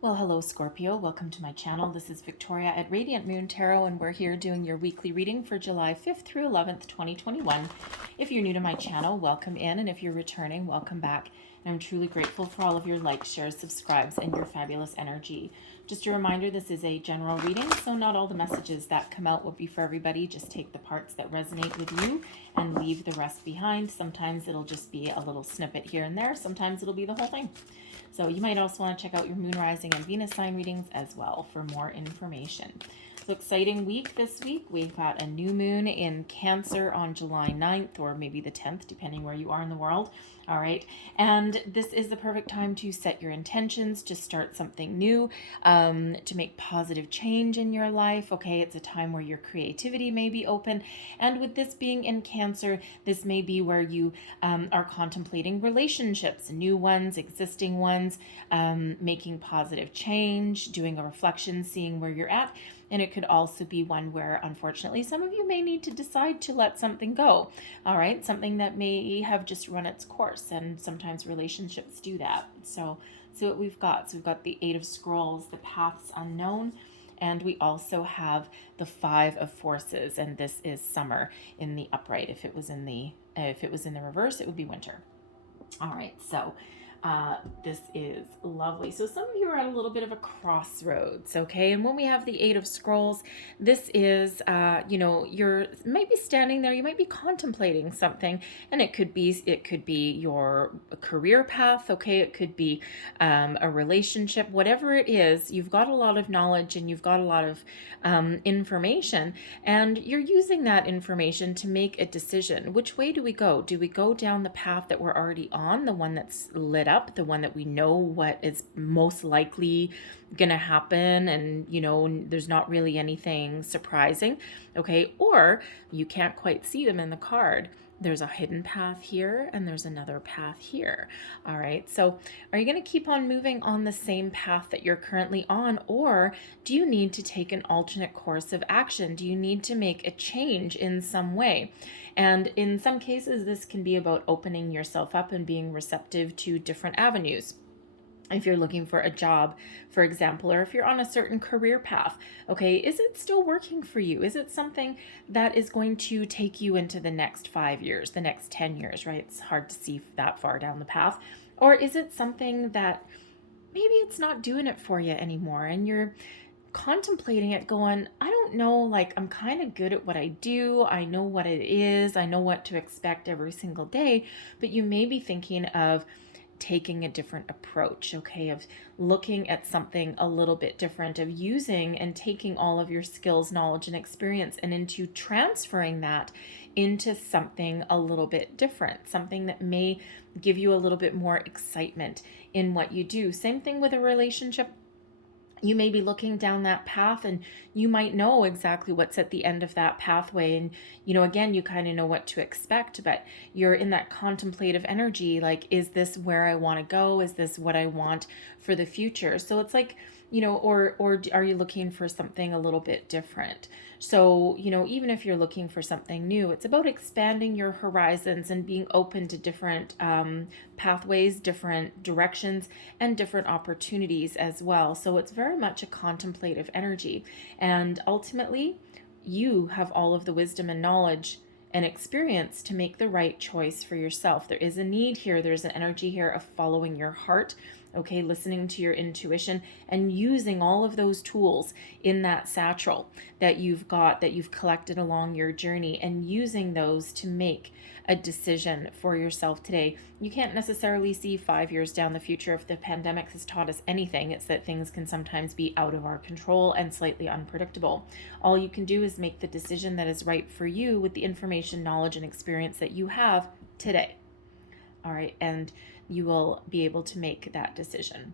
Well, hello Scorpio. Welcome to my channel. This is Victoria at Radiant Moon Tarot, and we're here doing your weekly reading for July 5th through 11th, 2021. If you're new to my channel, welcome in, and if you're returning, welcome back. And I'm truly grateful for all of your likes, shares, subscribes, and your fabulous energy. Just a reminder, this is a general reading, so not all the messages that come out will be for everybody. Just take the parts that resonate with you and leave the rest behind. Sometimes it'll just be a little snippet here and there. Sometimes it'll be the whole thing. So you might also want to check out your moon rising and Venus sign readings as well for more information. So exciting week this week. We've got a new moon in Cancer on July 9th or maybe the 10th, depending where you are in the world. All right. And this is the perfect time to set your intentions, to start something new, to make positive change in your life. Okay. It's a time where your creativity may be open. And with this being in Cancer, this may be where you are contemplating relationships, new ones, existing ones, making positive change, doing a reflection, seeing where you're at. And it could also be one where, unfortunately, some of you may need to decide to let something go. All right, something that may have just run its course, and sometimes relationships do that. So what we've got. So we've got the Eight of Scrolls, the Paths Unknown, and we also have the Five of Forces, and this is summer in the upright. If it was in the reverse, it would be winter. All right, so this is lovely. So some of you are at a little bit of a crossroads, okay? And when we have the Eight of Scrolls, this is, you're maybe standing there, you might be contemplating something, and it could be your career path, okay? It could be a relationship, whatever it is. You've got a lot of knowledge and you've got a lot of information, and you're using that information to make a decision. Which way do we go? Do we go down the path that we're already on, the one that's lit up, the one that we know what is most likely going to happen, and there's not really anything surprising, okay? Or you can't quite see them in the card. There's a hidden path here and there's another path here. All right, so are you going to keep on moving on the same path that you're currently on, or do you need to take an alternate course of action? Do you need to make a change in some way? And in some cases, this can be about opening yourself up and being receptive to different avenues. If you're looking for a job, for example, or if you're on a certain career path, okay, is it still working for you? Is it something that is going to take you into the next 5 years, the next 10 years, right? It's hard to see that far down the path. Or is it something that maybe it's not doing it for you anymore, and you're contemplating it going, I don't know, like I'm kind of good at what I do. I know what it is. I know what to expect every single day, but you may be thinking of taking a different approach, okay, of looking at something a little bit different, of using and taking all of your skills, knowledge, and experience and into transferring that into something a little bit different, something that may give you a little bit more excitement in what you do. Same thing with a relationship. You may be looking down that path and you might know exactly what's at the end of that pathway. And, again, you kind of know what to expect, but you're in that contemplative energy. Like, is this where I want to go? Is this what I want for the future? So it's like, or are you looking for something a little bit different? So, even if you're looking for something new, it's about expanding your horizons and being open to different pathways, different directions, and different opportunities as well. So it's very much a contemplative energy. And ultimately, you have all of the wisdom and knowledge and experience to make the right choice for yourself. There is a need here. There's an energy here of following your heart, okay, listening to your intuition and using all of those tools in that satchel that you've got, that you've collected along your journey, and using those to make a decision for yourself today. You can't necessarily see 5 years down the future. If the pandemic has taught us anything, it's that things can sometimes be out of our control and slightly unpredictable. All you can do is make the decision that is right for you with the information, knowledge, and experience that you have today. All right, and you will be able to make that decision.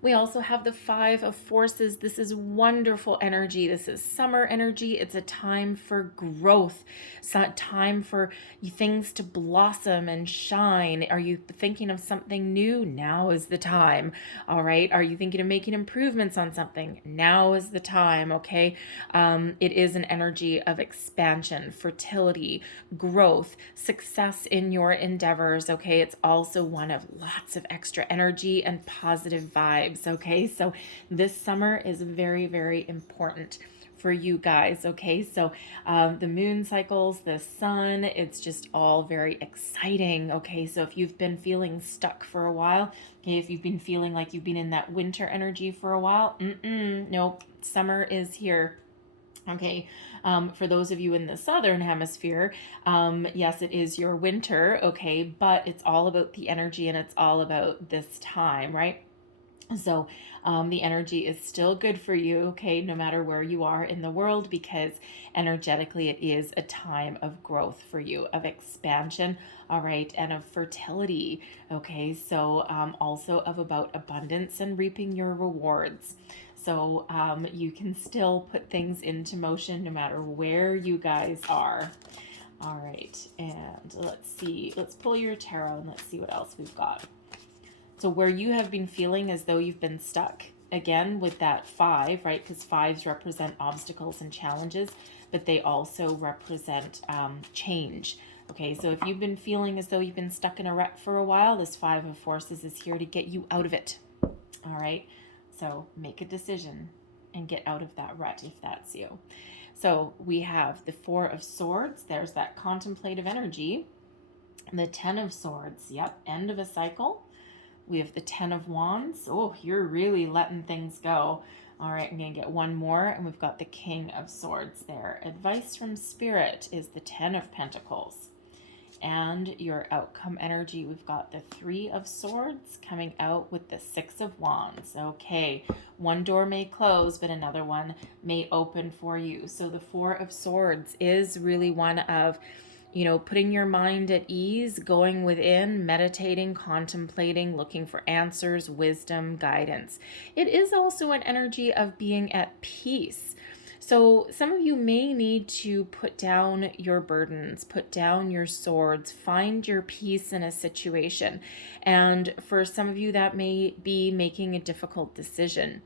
We also have the Five of Forces. This is wonderful energy. This is summer energy. It's a time for growth. It's a time for things to blossom and shine. Are you thinking of something new? Now is the time. All right. Are you thinking of making improvements on something? Now is the time. Okay. It is an energy of expansion, fertility, growth, success in your endeavors. Okay. It's also one of lots of extra energy and positive vibes. vibes, okay? So this summer is very, very important for you guys, okay? So the moon cycles, the sun, it's just all very exciting, okay? So if you've been feeling stuck for a while, okay, if you've been feeling like you've been in that winter energy for a while, nope, summer is here. Okay, for those of you in the southern hemisphere, yes, it is your winter, okay, but it's all about the energy and it's all about this time, right? So the energy is still good for you, okay, no matter where you are in the world, because energetically it is a time of growth for you, of expansion, all right, and of fertility, okay, so also of about abundance and reaping your rewards. So you can still put things into motion no matter where you guys are. All right, and let's see. Let's pull your tarot and let's see what else we've got. So where you have been feeling as though you've been stuck, again with that 5, right? Because 5s represent obstacles and challenges, but they also represent change. Okay, so if you've been feeling as though you've been stuck in a rut for a while, this 5 of Forces is here to get you out of it. All right, so make a decision and get out of that rut if that's you. So we have the 4 of Swords. There's that contemplative energy. The 10 of Swords. Yep, end of a cycle. We have the 10 of Wands. Oh, you're really letting things go. All right, I'm going to get one more, and we've got the King of Swords there. Advice from Spirit is the 10 of Pentacles. And your outcome energy, we've got the 3 of Swords coming out with the 6 of Wands. Okay, one door may close, but another one may open for you. So the 4 of Swords is really one of, you know, putting your mind at ease, going within, meditating, contemplating, looking for answers, wisdom, guidance. It is also an energy of being at peace. So some of you may need to put down your burdens, put down your swords, find your peace in a situation. And for some of you, that may be making a difficult decision.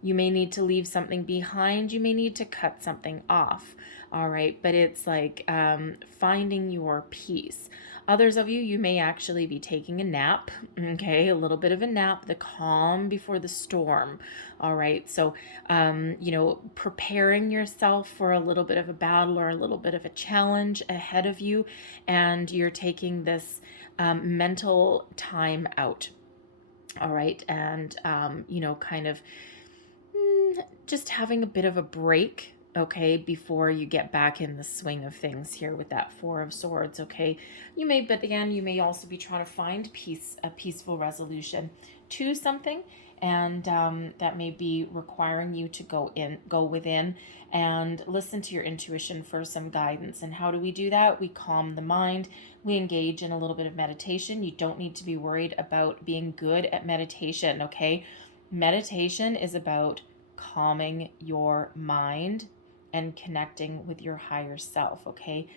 You may need to leave something behind. You may need to cut something off. All right. But it's like finding your peace. Others of you, you may actually be taking a nap. Okay. A little bit of a nap, the calm before the storm. All right. So, you know, preparing yourself for a little bit of a battle or a little bit of a challenge ahead of you. And you're taking this mental time out. All right. And, you know, kind of just having a bit of a break, okay, before you get back in the swing of things here with that 4 of Swords, okay? But again, you may also be trying to find a peaceful resolution to something, and that may be requiring you to go within and listen to your intuition for some guidance. And how do we do that? We calm the mind. We engage in a little bit of meditation. You don't need to be worried about being good at meditation, okay? Meditation is about calming your mind and connecting with your higher self, okay?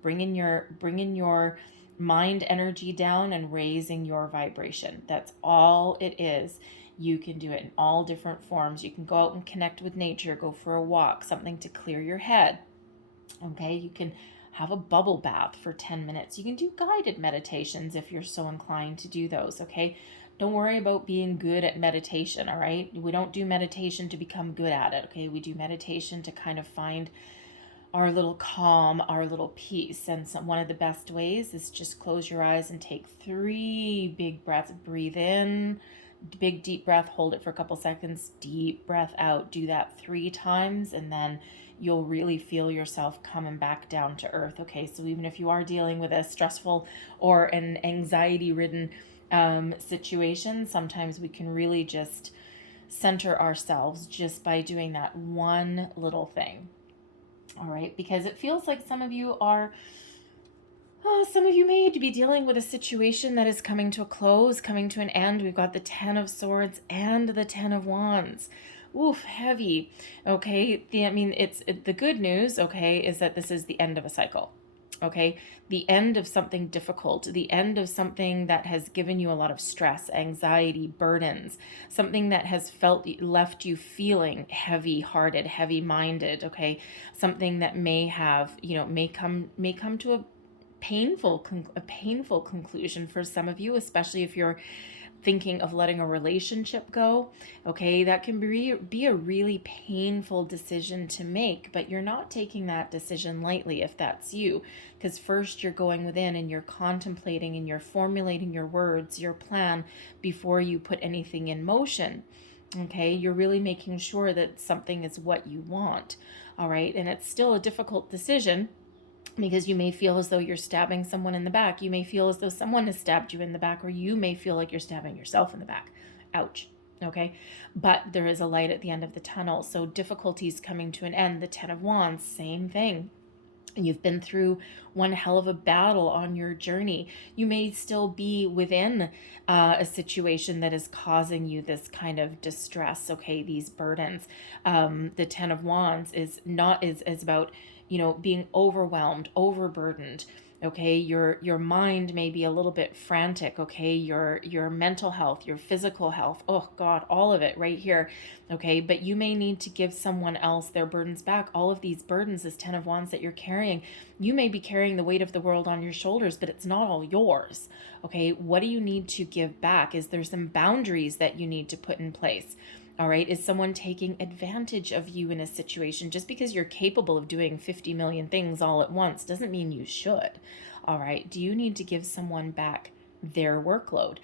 Bringing your mind energy down and raising your vibration. That's all it is. You can do it in all different forms. You can go out and connect with nature, go for a walk, something to clear your head, okay? You can have a bubble bath for 10 minutes. You can do guided meditations if you're so inclined to do those, okay? Don't worry about being good at meditation, all right? We don't do meditation to become good at it, okay? We do meditation to kind of find our little calm, our little peace. And one of the best ways is just close your eyes and take 3 big breaths. Breathe in, big deep breath, hold it for a couple seconds, deep breath out. Do that 3 times, and then you'll really feel yourself coming back down to earth, okay? So even if you are dealing with a stressful or an anxiety-ridden situation, sometimes we can really just center ourselves just by doing that one little thing. All right, because it feels like some of you may be dealing with a situation that is coming to a close, coming to an end. We've got the 10 of Swords and the 10 of Wands. Oof, heavy. Okay, the good news, okay, is that this is the end of a cycle. Okay, the end of something difficult, the end of something that has given you a lot of stress, anxiety, burdens, something that has left you feeling heavy-hearted, heavy-minded, okay, something that may come to a painful conclusion for some of you, especially if you're thinking of letting a relationship go. Okay, that can be a really painful decision to make, but you're not taking that decision lightly if that's you. Because first you're going within and you're contemplating and you're formulating your words, your plan before you put anything in motion. Okay, you're really making sure that something is what you want. All right, and it's still a difficult decision because you may feel as though you're stabbing someone in the back. You may feel as though someone has stabbed you in the back, or you may feel like you're stabbing yourself in the back. Ouch. Okay, but there is a light at the end of the tunnel. So difficulties coming to an end. The 10 of Wands, same thing. You've been through one hell of a battle on your journey. You may still be within a situation that is causing you this kind of distress, okay, these burdens. The 10 of Wands is about, being overwhelmed, overburdened. Okay, your mind may be a little bit frantic. Okay, your mental health, your physical health, oh God, all of it right here. Okay, but you may need to give someone else their burdens back. All of these burdens, this 10 of Wands that you're carrying, you may be carrying the weight of the world on your shoulders, but it's not all yours. Okay, what do you need to give back? Is there some boundaries that you need to put in place? All right, is someone taking advantage of you in a situation? Just because you're capable of doing 50 million things all at once doesn't mean you should. All right, do you need to give someone back their workload,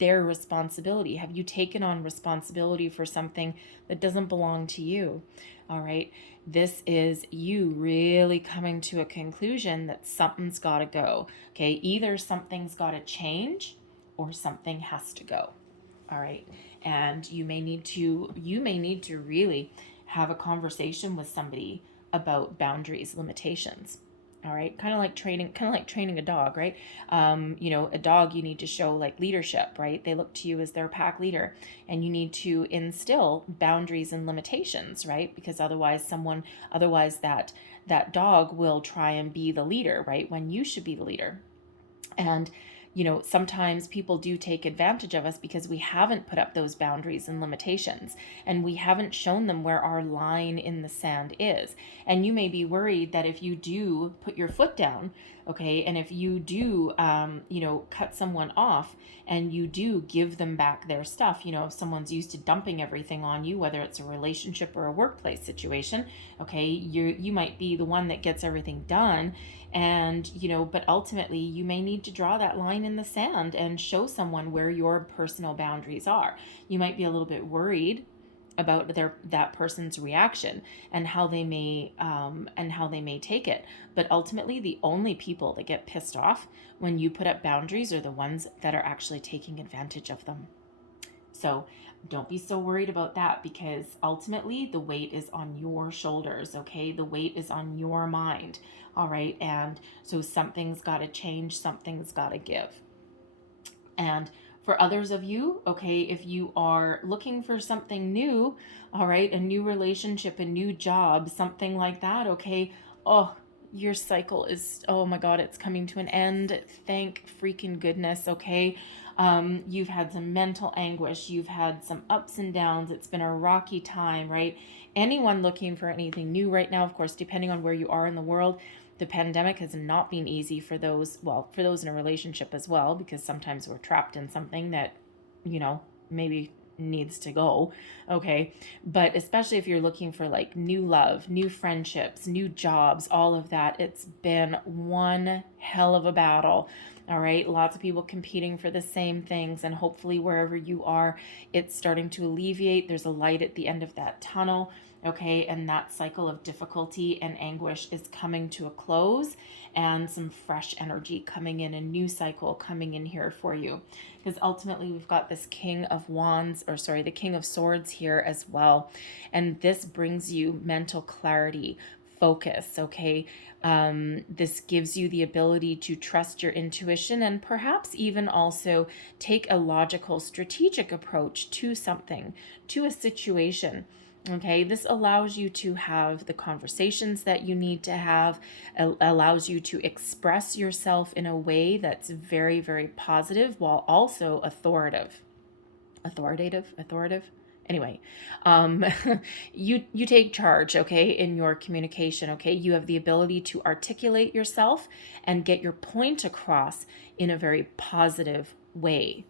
their responsibility? Have you taken on responsibility for something that doesn't belong to you? All right, this is you really coming to a conclusion that something's got to go. Okay, either something's got to change or something has to go. All right, and you may need to really have a conversation with somebody about boundaries, limitations. All right, kind of like training a dog, right? A dog, you need to show like leadership, right? They look to you as their pack leader, and you need to instill boundaries and limitations, right? Because otherwise that dog will try and be the leader, right? When you should be the leader. And sometimes people do take advantage of us because we haven't put up those boundaries and limitations, and we haven't shown them where our line in the sand is. And you may be worried that if you do put your foot down, okay, and if you do, cut someone off and you do give them back their stuff, if someone's used to dumping everything on you, whether it's a relationship or a workplace situation, okay, you might be the one that gets everything done. And, but ultimately you may need to draw that line in the sand and show someone where your personal boundaries are. You might be a little bit worried about that person's reaction and how they may take it. But ultimately, the only people that get pissed off when you put up boundaries are the ones that are actually taking advantage of them. So don't be so worried about that, because ultimately the weight is on your shoulders, okay? The weight is on your mind, all right? And so something's got to change, something's got to give. And for others of you, okay, if you are looking for something new, all right, a new relationship, a new job, something like that, okay, your cycle is, oh my God, it's coming to an end. Thank freaking goodness, okay? You've had some mental anguish. You've had some ups and downs. It's been a rocky time, right? Anyone looking for anything new right now, of course, depending on where you are in the world, the pandemic has not been easy for those in a relationship as well, because sometimes we're trapped in something that, maybe needs to go, okay? But especially if you're looking for like new love, new friendships, new jobs, all of that, it's been one hell of a battle. All right, lots of people competing for the same things, and hopefully wherever you are, it's starting to alleviate. There's a light at the end of that tunnel, okay? And that cycle of difficulty and anguish is coming to a close, and some fresh energy coming in, a new cycle coming in here for you. Because ultimately we've got this King of Swords here as well. And this brings you mental clarity, focus, okay? This gives you the ability to trust your intuition, and perhaps even also take a logical, strategic approach to something, to a situation. Okay, this allows you to have the conversations that you need to have, allows you to express yourself in a way that's very, very positive while also authoritative. Anyway, you take charge, okay, in your communication, okay? You have the ability to articulate yourself and get your point across in a very positive way,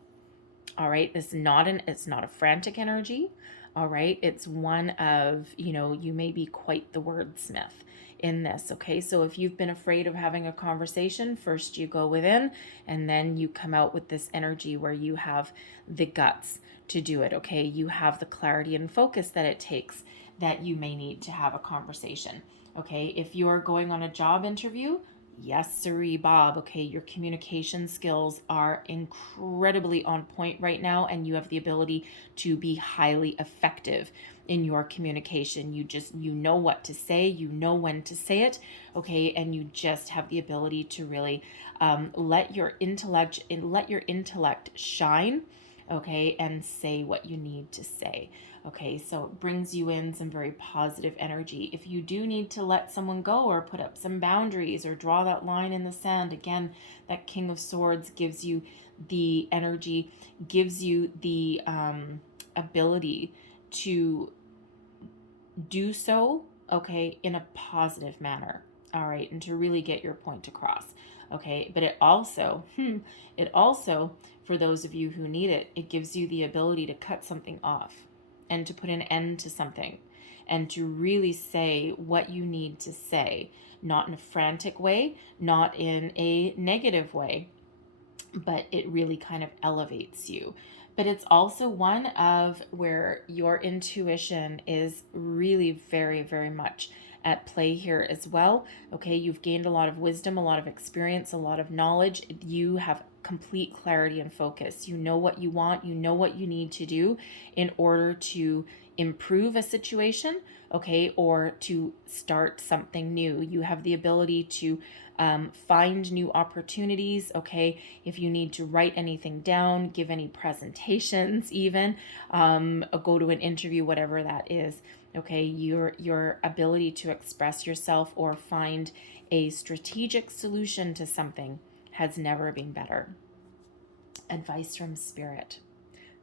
All right. It's not a frantic energy. All right. It's one of, you may be quite the wordsmith in this. Okay. So if you've been afraid of having a conversation, first you go within and then you come out with this energy where you have the guts to do it. Okay. You have the clarity and focus that it takes that you may need to have a conversation. Okay. If you're going on a job interview, yes, sirree, Bob. Okay, your communication skills are incredibly on point right now, and you have the ability to be highly effective in your communication. You know what to say, you know when to say it, okay, and you just have the ability to really let your intellect shine, okay, and say what you need to say. Okay, so it brings you in some very positive energy. If you do need to let someone go or put up some boundaries or draw that line in the sand, again, that King of Swords gives you the energy, gives you the ability to do so, okay, in a positive manner. All right, and to really get your point across. Okay, but it also, for those of you who need it, it gives you the ability to cut something off and to put an end to something and to really say what you need to say, not in a frantic way, not in a negative way, but it really kind of elevates you. But it's also one of where your intuition is really very, very much at play here as well. Okay, you've gained a lot of wisdom, a lot of experience, a lot of knowledge. You have complete clarity and focus. You know what you want, you know what you need to do in order to improve a situation, okay, or to start something new. You have the ability to find new opportunities, okay, if you need to write anything down, give any presentations even, go to an interview, whatever that is, okay, your ability to express yourself or find a strategic solution to something has never been better. Advice from Spirit.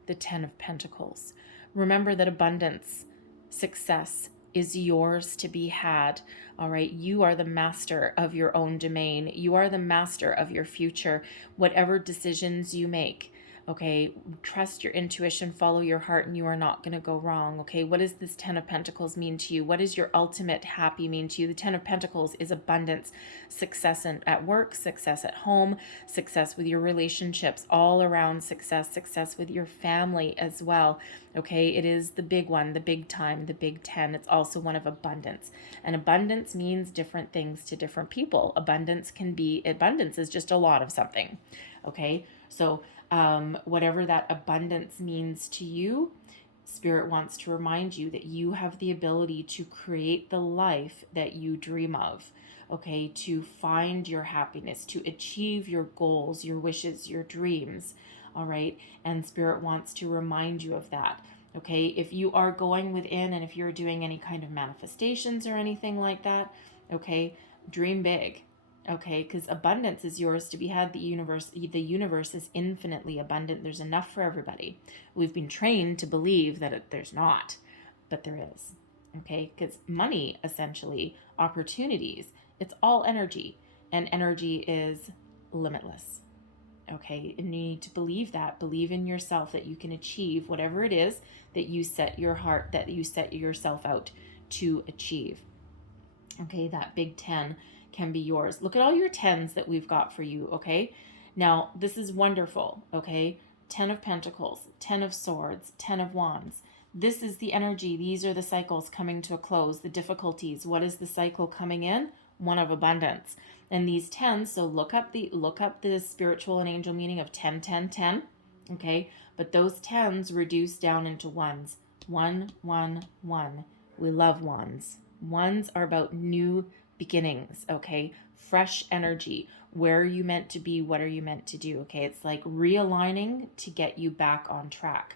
The 10 of Pentacles. Remember that abundance, success is yours to be had. All right. You are the master of your own domain. You are the master of your future. Whatever decisions you make, okay, trust your intuition, follow your heart, and you are not going to go wrong. Okay, what does this 10 of Pentacles mean to you? What does your ultimate happy mean to you? The 10 of Pentacles is abundance, success at work, success at home, success with your relationships, all around success, success with your family as well. Okay, it is the big one, the big time, the big 10. It's also one of abundance. And abundance means different things to different people. Abundance is just a lot of something. Okay, so whatever that abundance means to you, Spirit wants to remind you that you have the ability to create the life that you dream of, okay, to find your happiness, to achieve your goals, your wishes, your dreams, all right? And Spirit wants to remind you of that, okay? If you are going within and if you're doing any kind of manifestations or anything like that, okay, dream big. Okay, because abundance is yours to be had. The universe is infinitely abundant. There's enough for everybody. We've been trained to believe that there's not, but there is. Okay, because money, essentially, opportunities, it's all energy, and energy is limitless. Okay, and you need to believe that. Believe in yourself that you can achieve whatever it is that you set yourself out to achieve. Okay, that big 10 can be yours. Look at all your 10s that we've got for you, okay? Now, this is wonderful, okay? 10 of Pentacles, 10 of Swords, 10 of Wands. This is the energy. These are the cycles coming to a close, the difficulties. What is the cycle coming in? One of abundance. And these 10s, so look up the spiritual and angel meaning of 10, 10, 10, okay? But those 10s reduce down into ones. 1, 1, 1. We love ones. Ones are about new beginnings, okay? Fresh energy. Where are you meant to be? What are you meant to do? Okay, it's like realigning to get you back on track.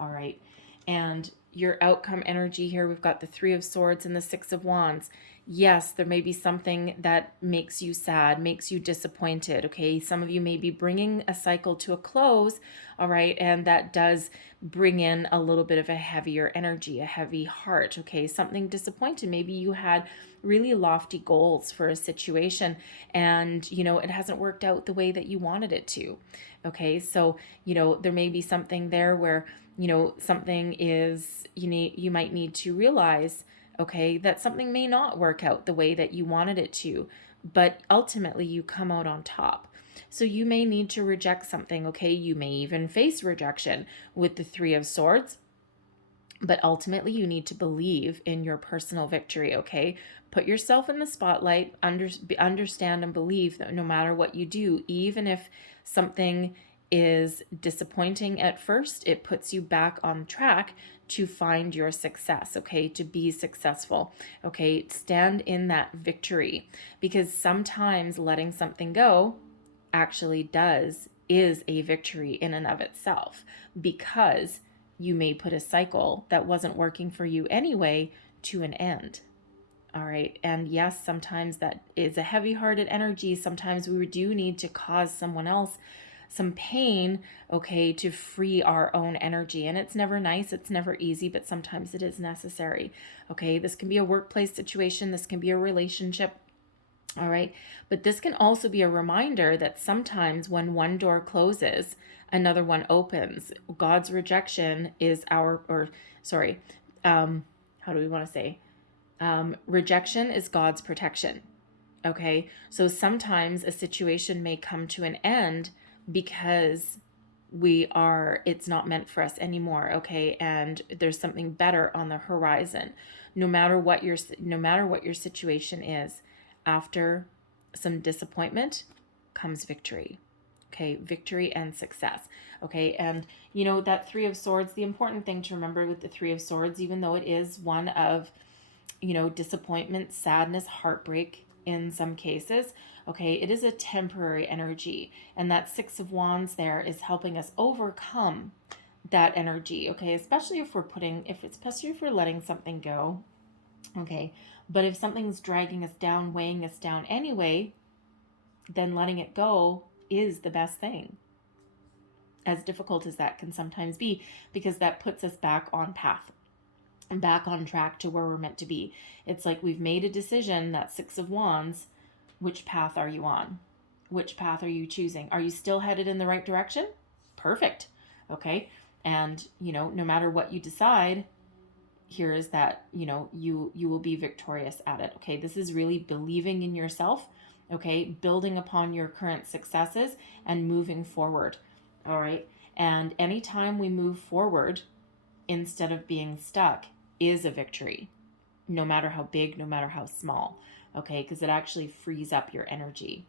All right. And your outcome energy here, we've got the Three of Swords and the Six of Wands. Yes, there may be something that makes you sad, makes you disappointed, okay? Some of you may be bringing a cycle to a close, all right? And that does bring in a little bit of a heavier energy, a heavy heart, okay? Something disappointed. Maybe you had really lofty goals for a situation and, you know, it hasn't worked out the way that you wanted it to, okay? So, you know, there may be something there where, you know, something is, you might need to realize, okay, that something may not work out the way that you wanted it to, but ultimately you come out on top. So you may need to reject something, okay? You may even face rejection with the Three of Swords, but ultimately you need to believe in your personal victory, okay? Put yourself in the spotlight, understand and believe that no matter what you do, even if something is disappointing at first, it puts you back on track to find your success, okay? To be successful, okay? Stand in that victory, because sometimes letting something go actually is a victory in and of itself, because you may put a cycle that wasn't working for you anyway to an end. All right. And yes, sometimes that is a heavy-hearted energy. Sometimes we do need to cause someone else some pain, okay, to free our own energy. And it's never nice, it's never easy, but sometimes it is necessary. Okay, this can be a workplace situation, this can be a relationship. All right, but this can also be a reminder that sometimes when one door closes, another one opens. God's rejection is how do we want to say? Rejection is God's protection. Okay, so sometimes a situation may come to an end because it's not meant for us anymore, okay, and there's something better on the horizon. No matter what your situation is, after some disappointment comes victory, okay? Victory and success, okay? And you know, that Three of Swords, the important thing to remember with the Three of Swords, even though it is one of, you know, disappointment, sadness, heartbreak in some cases, okay, it is a temporary energy. And that Six of Wands there is helping us overcome that energy, okay? Especially if we're letting something go, okay? But if something's dragging us down, weighing us down anyway, then letting it go is the best thing. As difficult as that can sometimes be, because that puts us back on path, back on track to where we're meant to be. It's like we've made a decision, that Six of Wands. Which path are you on? Which path are you choosing? Are you still headed in the right direction? Perfect. Okay. And, you know, no matter what you decide, here is that, you know, you will be victorious at it. Okay. This is really believing in yourself. Okay. Building upon your current successes and moving forward. All right. And anytime we move forward instead of being stuck is a victory, no matter how big, no matter how small, okay? Because it actually frees up your energy.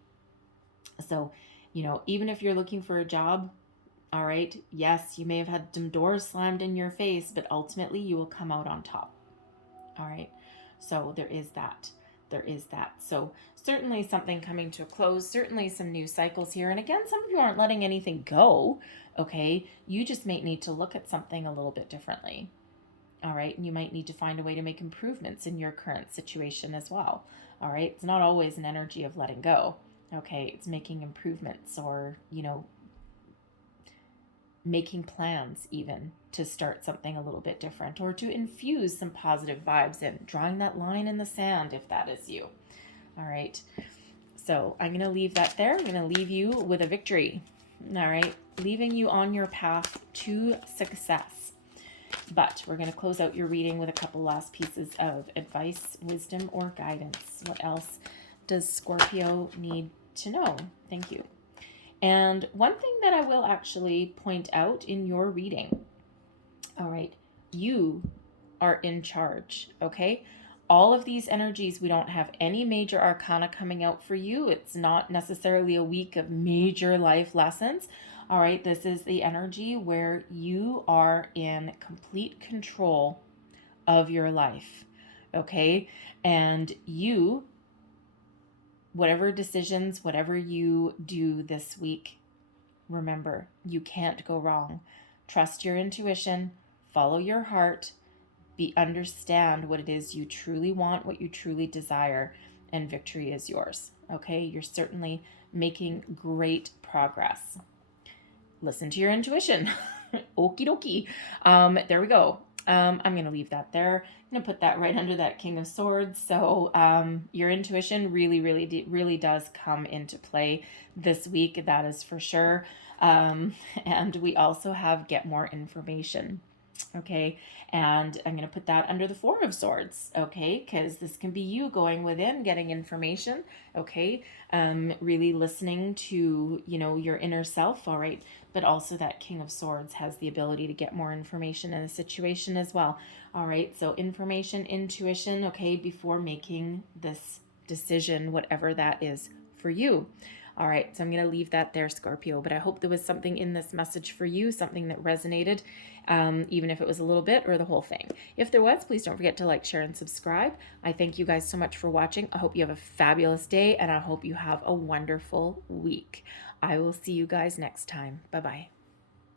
So, you know, even if you're looking for a job, all right, yes, you may have had some doors slammed in your face, but ultimately you will come out on top. All right. So there is that. So certainly something coming to a close, certainly some new cycles here. And again, some of you aren't letting anything go, okay? You just may need to look at something a little bit differently. All right. And you might need to find a way to make improvements in your current situation as well. All right. It's not always an energy of letting go. Okay. It's making improvements, or, you know, making plans even to start something a little bit different, or to infuse some positive vibes in, drawing that line in the sand if that is you. All right. So I'm going to leave that there. I'm going to leave you with a victory. All right. Leaving you on your path to success. But we're going to close out your reading with a couple last pieces of advice, wisdom, or guidance. What else does Scorpio need to know? Thank you. And one thing that I will actually point out in your reading, all right, you are in charge, okay? All of these energies, we don't have any major arcana coming out for you. It's not necessarily a week of major life lessons. All right, this is the energy where you are in complete control of your life, okay? And you, whatever decisions, whatever you do this week, remember, you can't go wrong. Trust your intuition, follow your heart, understand what it is you truly want, what you truly desire, and victory is yours. Okay, you're certainly making great progress. Listen to your intuition. Okie dokie. There we go. I'm going to leave that there. I'm going to put that right under that King of Swords. So your intuition really does come into play this week. That is for sure. And we also have get more information. Okay, and I'm going to put that under the Four of Swords, okay, because this can be you going within, getting information, okay, really listening to, your inner self, all right, but also that King of Swords has the ability to get more information in a situation as well, all right, so information, intuition, okay, before making this decision, whatever that is for you. All right, so I'm going to leave that there, Scorpio, but I hope there was something in this message for you, something that resonated, even if it was a little bit or the whole thing. If there was, please don't forget to like, share, and subscribe. I thank you guys so much for watching. I hope you have a fabulous day, and I hope you have a wonderful week. I will see you guys next time. Bye-bye.